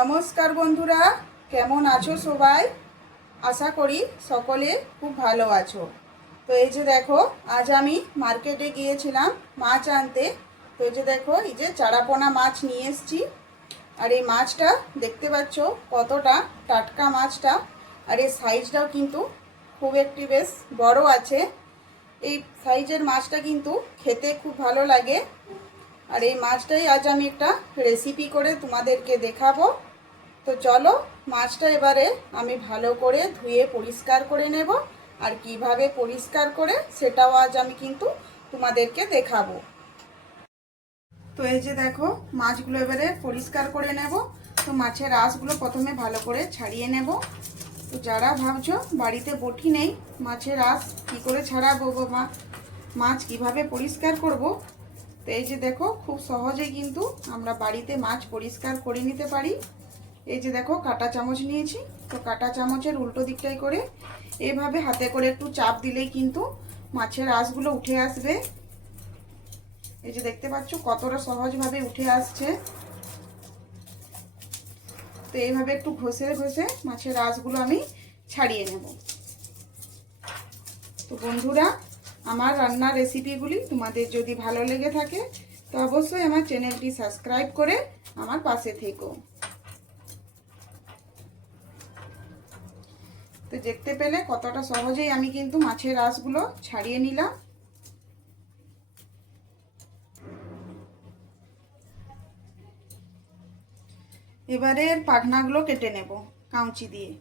নমস্কার বন্ধুরা, কেমন আছো সবাই? আশা করি সকলে খুব ভালো আছো। তো এই যে দেখো, আজ আমি মার্কেটে গিয়েছিলাম মাছ আনতে। তো এই যে দেখো, এই যে চারাপোনা মাছ নিয়ে এসেছি। আর এই মাছটা দেখতে পাচ্ছ কতটা টাটকা মাছটা। আর এই সাইজটাও কিন্তু খুব একটি বেশ বড় আছে। এই সাইজের মাছটা কিন্তু খেতে খুব ভালো লাগে। আর এই মাছটাই আজ আমি একটা রেসিপি করে তোমাদেরকে দেখাবো। তো চলো, মাছটা এবারে আমি ভালো করে ধুয়ে পরিষ্কার করে নেব। আর কিভাবে পরিষ্কার করে সেটাও আজ আমি কিন্তু তোমাদেরকে দেখাবো। তো এই যে দেখো, মাছগুলো এবারে পরিষ্কার করে নেব। তো মাছের আঁশগুলো প্রথমে ভালো করে ছাড়িয়ে নেব। তো যারা ভাবছো বাড়িতে বটি নেই, মাছের আঁশ কী করে ছাড়াবো বা মাছ কিভাবে পরিষ্কার করব, তো এই যে দেখো, খুব সহজেই কিন্তু আমরা বাড়িতে মাছ পরিষ্কার করে নিতে পারি। এই যে দেখো, কাঁটা চামচ নিয়েছি। তো কাঁটা চামচের উল্টো দিকটাই করে এইভাবে হাতে করে একটু চাপ দিলেই কিন্তু মাছের আঁশগুলো উঠে আসবে। এই যে দেখতে পাচ্ছ কতটা সহজভাবে উঠে আসছে। তো এইভাবে একটু ঘষে ঘষে মাছের আঁশগুলো আমি ছাড়িয়ে নেব। তো বন্ধুরা, আমার রান্নার রেসিপিগুলি তোমাদের যদি ভালো লেগে থাকে তো অবশ্যই আমার চ্যানেলটি সাবস্ক্রাইব করে আমার পাশে থেকো। তো দেখতে পেলে কতটা সহজেই আমি কিন্তু মাছের আঁশগুলো ছাড়িয়ে নিলাম। এবারে পাখনাগুলো কেটে নেব কাঁচি দিয়ে।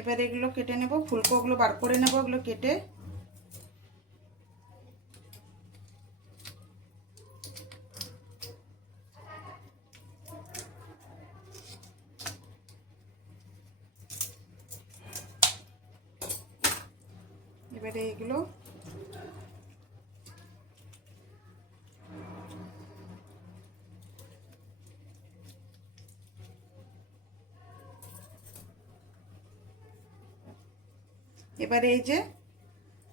এবারে এগুলো কেটে নেব, ফুলকোগুলো বার করে নেব এগুলো কেটে। এবারে এগুলো এবারে এই যে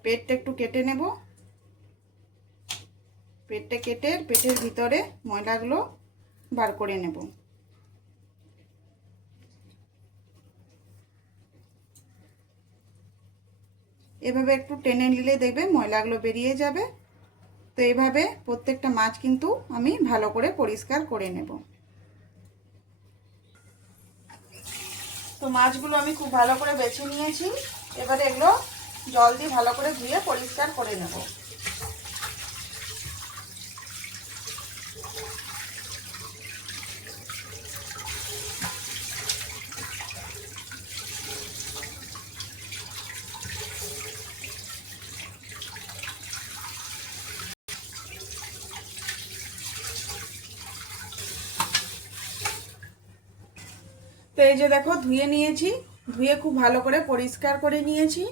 পেটটা একটু কেটে নেব। পেটটা কেটে পেটের ভিতরে ময়লাগুলো বার করে নেব। এভাবে একটু টেনে নিলে দেখবে ময়লাগুলো বেরিয়ে যাবে। তো এইভাবে প্রত্যেকটা মাছ কিন্তু আমি ভালো করে পরিষ্কার করে নেব। তো মাছগুলো আমি খুব ভালো করে বেছে নিয়েছি। এবারে এগুলো জল দিয়ে ভালো করে ধুয়ে পরিষ্কার করে নেব। তো এই যে দেখো, ধুয়ে নিয়েছি, ধুয়ে খুব ভালো করে পরিষ্কার করে নিয়েছি।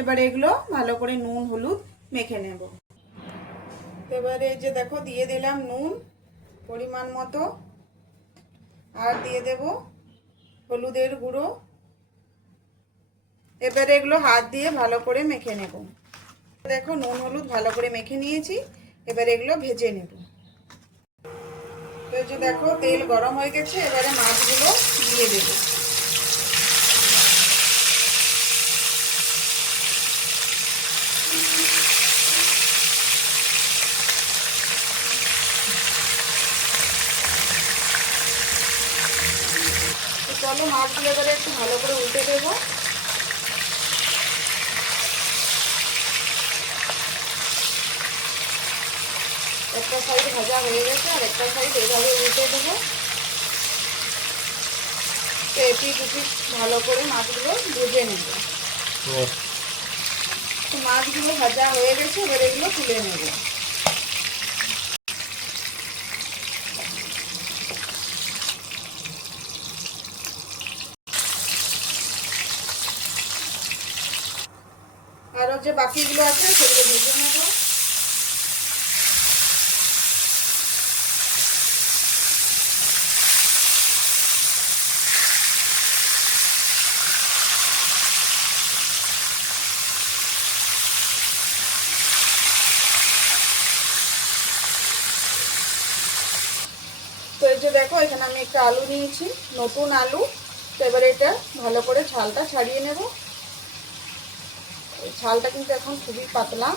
এবারে এগুলো ভালো করে নুন হলুদ মেখে নেব। এবারে এই যে দেখো, দিয়ে দিলাম নুন পরিমাণ মতো, আর দিয়ে দেব হলুদের গুঁড়ো। এবারে এগুলো হাত দিয়ে ভালো করে মেখে নেব। দেখো, নুন হলুদ ভালো করে মেখে নিয়েছি। এবারে এগুলো ভেজে নেব। তো এই যে দেখো, তেল গরম হয়ে গেছে। এবারে মাছগুলো দিয়ে দেব। তো চলো, মাছগুলো এবারে একটু ভালো করে উল্টে দেবো। একটা সাইড ভাজা হয়ে গেছে, আর একটা সাইড এইভাবে উল্টে দেবো। তো এপিট উপিট ভালো করে মাছগুলো ভেজে নেব। তো মাছগুলো ভাজা হয়ে গেছে, এবার এগুলো তুলে নেব। আরও যে বাকিগুলো আছে সেগুলো ভেজে নেব। যে দেখো এখানে আমি একটা আলু নিয়েছি, নতুন আলু। তো এবারে এটা ভালো করে ছালটা ছাড়িয়ে নেব। এই ছালটা কিন্তু এখন খুবই পাতলা,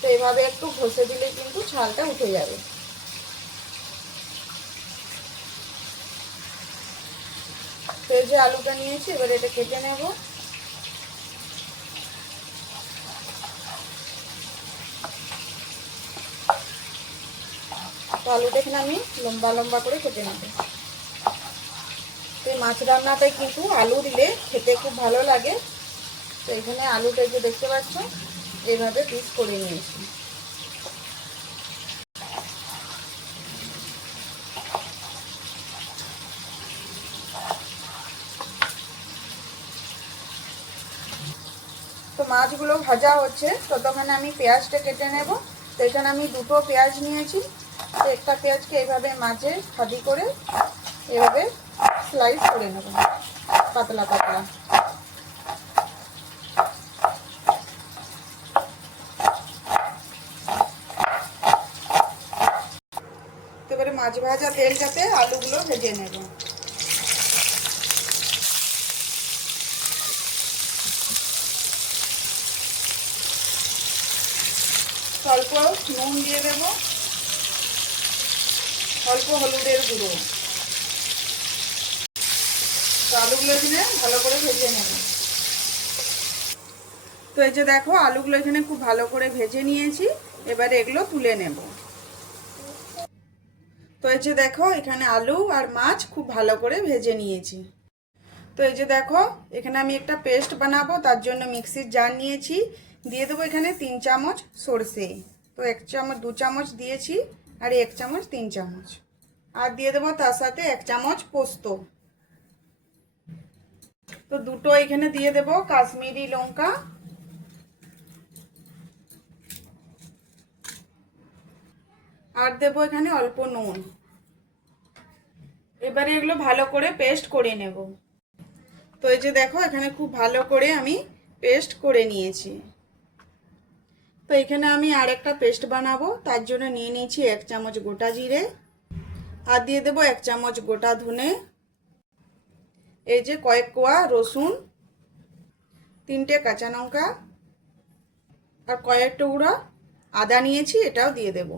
তো এইভাবে একটু ঘষে দিলে কিন্তু ছালটা উঠে যাবে। তো এই যে আলুটা নিয়েছি, এবারে এটা কেটে নেব। তো আলুটা এখানে আমি লম্বা লম্বা করে কেটে নেব। তো এই মাছ রান্নাটাই কিন্তু আলু দিলে খেতে খুব ভালো লাগে। তো এখানে আলুটা যে দেখতে পাচ্ছ এইভাবে পিস করে নিয়েছি। তো মাছগুলো ভাজা হচ্ছে, ততক্ষণে আমি পেঁয়াজটা কেটে নেব। তো এখানে আমি দুটো পেঁয়াজ নিয়েছি। তো একটা পেঁয়াজকে এইভাবে মাঝে ফাঁদি করে এভাবে স্লাইস করে নেব, পাতলা পাতলা। তো এবারে মাছ ভাজা তেলটাতে আলুগুলো ভেজে নেব। অল্প নুন দিয়ে দেব, অল্প হলুদের গুঁড়ো। তো আলুগুলো এখানে ভালো করে ভেজে নেব। তো এই যে দেখো আলুগুলো এখানে খুব ভালো করে ভেজে নিয়েছি। এবারে এগুলো তুলে নেব। তো এই যে দেখো এখানে আলু আর মাছ খুব ভালো করে ভেজে নিয়েছি। তো এই যে দেখো এখানে আমি একটা পেস্ট বানাবো, তার জন্য মিক্সির জার নিয়েছি। দিয়ে দেবো এখানে 3 চামচ সরষে। তো 1 চামচ 2 চামচ দিয়েছি, আর 1 চামচ 3 চামচ। আর দিয়ে দেবো তার সাথে 1 চামচ পোস্ত। তো দুটো এখানে দিয়ে দেবো কাশ্মীরি লঙ্কা। আর দেবো এখানে অল্প নুন। এবারে এগুলো ভালো করে পেস্ট করে নেব। তো এই যে দেখো এখানে খুব ভালো করে আমি পেস্ট করে নিয়েছি। তো এখানে আমি আরেকটা পেস্ট বানাবো, তার জন্য নিয়ে নিয়েছি 1 চামচ গোটা জিরে। আর দিয়ে দেবো 1 চামচ গোটা ধনে। এই যে কয়েক কোয়া রসুন, 3টে কাঁচা লঙ্কা, আর কয়েক টুকরা আদা নিয়েছি, এটাও দিয়ে দেব।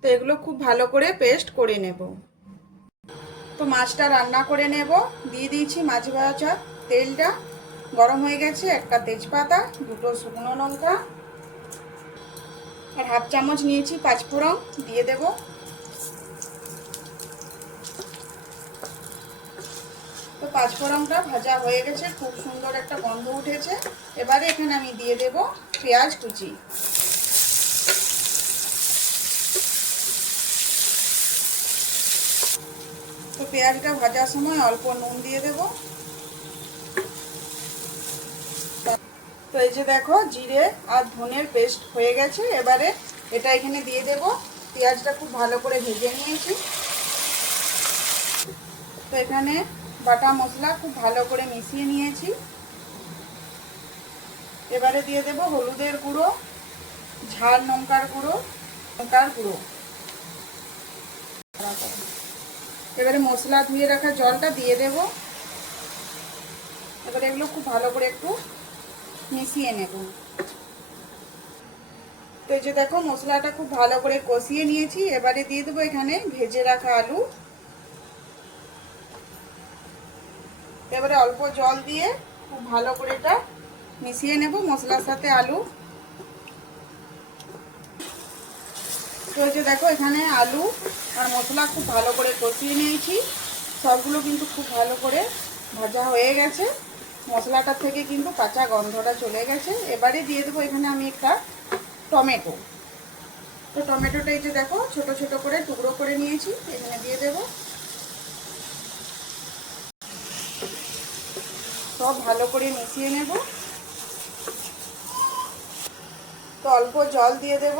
তো এগুলো খুব ভালো করে পেস্ট করে নেব। তো মাছটা রান্না করে নেব। দিয়ে দিয়েছি মাছ ভাজা তেলটা গরম হয়ে গেছে। একটা তেজপাতা, দুটো শুকনো লঙ্কা, আর 1/2 চামচ নিয়েছি পাঁচফোড়ন, দিয়ে দেব। তো পাঁচফোড়নটা ভাজা হয়ে গেছে, খুব সুন্দর একটা গন্ধ উঠেছে। এবারে এখানে আমি দিয়ে দেব পেঁয়াজ কুচি। তো পেঁয়াজটা ভাজার সময় অল্প নুন দিয়ে দেব। তো এই যে দেখো জিরে আর ধনের পেস্ট হয়ে গেছে। এবারে এটা এখানে দিয়ে দেব। পেঁয়াজটা খুব ভালো করে ভেজে নিয়েছি। তো এখানে বাটা মশলা খুব ভালো করে মিশিয়ে নিয়েছি। এবারে দিয়ে দেব হলুদের গুঁড়ো, ঝাল লঙ্কার গুঁড়ো, লঙ্কার গুঁড়ো। এবারে মশলা ধুয়ে রাখা জলটা দিয়ে দেব। এবারে এগুলো খুব ভালো করে একটু মিশিয়ে নেব। তো এই যে দেখো মশলাটা খুব ভালো করে কষিয়ে নিয়েছি। এবারে দিয়ে দেবো এখানে ভেজে রাখা আলু। এবারে অল্প জল দিয়ে খুব ভালো করে এটা মিশিয়ে নেব মশলার সাথে আলু। তো এই যে দেখো এখানে আলু আর মশলা খুব ভালো করে কষিয়ে নিয়েছি। সবগুলো কিন্তু খুব ভালো করে ভাজা হয়ে গেছে। মশলাটার থেকে কিন্তু কাঁচা গন্ধটা চলে গেছে। এবারে দিয়ে দেবো এখানে আমি একটা টমেটো। তো টমেটোটা এই যে দেখো ছোট ছোট করে টুকরো করে নিয়েছি, এখানে দিয়ে দেব। সব ভালো করে মিশিয়ে নেব। তো অল্প জল দিয়ে দেব।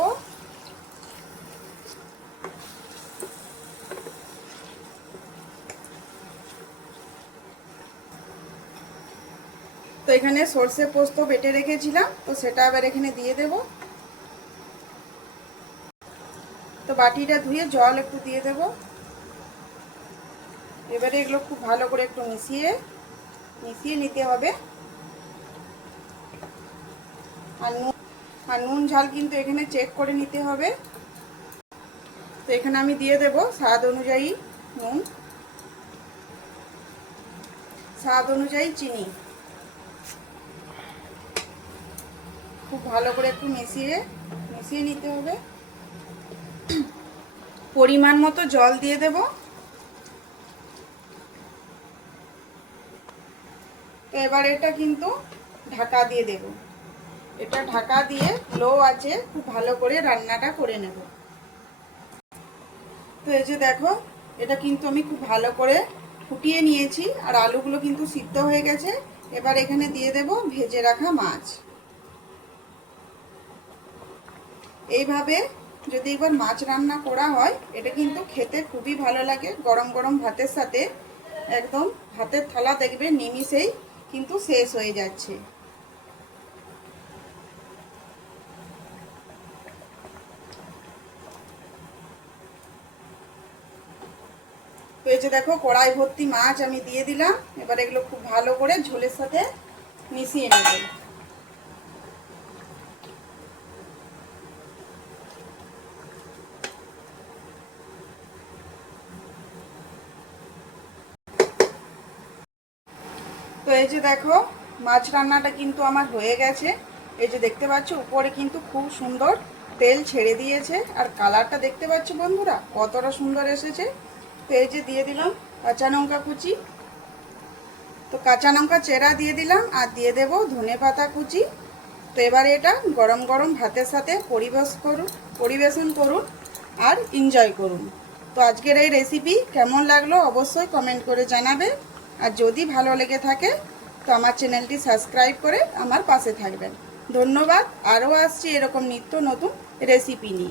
তো এখানে সর্ষে পোস্ত বেটে রেখেছিলাম, তো সেটা আবার এখানে দিয়ে দেব। তো বাটিটা ধুয়ে জল একটু দিয়ে দেব। এবারে এগুলো খুব ভালো করে একটু মিশিয়ে নিতে হবে। আর নুন ঝাল কিন্তু এখানে চেক করে নিতে হবে। তো এখানে আমি দিয়ে দেব স্বাদ অনুযায়ী নুন, স্বাদ অনুযায়ী চিনি। খুব ভালো করে একটু মিশিয়ে নিতে হবে। পরিমাণ মতো জল দিয়ে দেব। তো এবার এটা কিন্তু ঢাকা দিয়ে দেব। এটা ঢাকা দিয়ে লো আঁচে খুব ভালো করে রান্নাটা করে নেব। তো এই যে দেখো, এটা কিন্তু আমি খুব ভালো করে ফুটিয়ে নিয়েছি আর আলুগুলো কিন্তু সিদ্ধ হয়ে গেছে। এবার এখানে দিয়ে দেব ভেজে রাখা মাছ। এইভাবে যদি একবার মাছ রান্না করা হয়, এটা কিন্তু খেতে খুবই ভালো লাগে গরম গরম ভাতের সাথে। একদম ভাতের থালা দেখবে নিমিষেই কিন্তু শেষ হয়ে যাচ্ছে। তো এই যে দেখো, কড়াই ভর্তি মাছ আমি দিয়ে দিলাম। এবার এগুলো খুব ভালো করে ঝোলের সাথে মিশিয়ে নেব। তো এই যে দেখো, মাছ রান্নাটা কিন্তু আমার হয়ে গেছে। এই যে দেখতে পাচ্ছ উপরে কিন্তু খুব সুন্দর তেল ছেড়ে দিয়েছে। আর কালারটা দেখতে পাচ্ছ বন্ধুরা কতটা সুন্দর এসেছে। তো এই যে দিয়ে দিলাম কাঁচা লঙ্কা কুচি। তো কাঁচা লঙ্কা চেরা দিয়ে দিলাম আর দিয়ে দেব ধনেপাতা কুচি। তো এবারে এটা গরম গরম ভাতের সাথে পরিবেশন করুন আর এনজয় করুন। তো আজকের এই রেসিপি কেমন লাগলো অবশ্যই কমেন্ট করে জানাবে। আর যদি ভালো লেগে থাকে তো আমার চ্যানেলটি সাবস্ক্রাইব করে আমার পাশে থাকবেন। ধন্যবাদ। আরও আসছি এরকম নিত্য নতুন রেসিপি নিয়ে।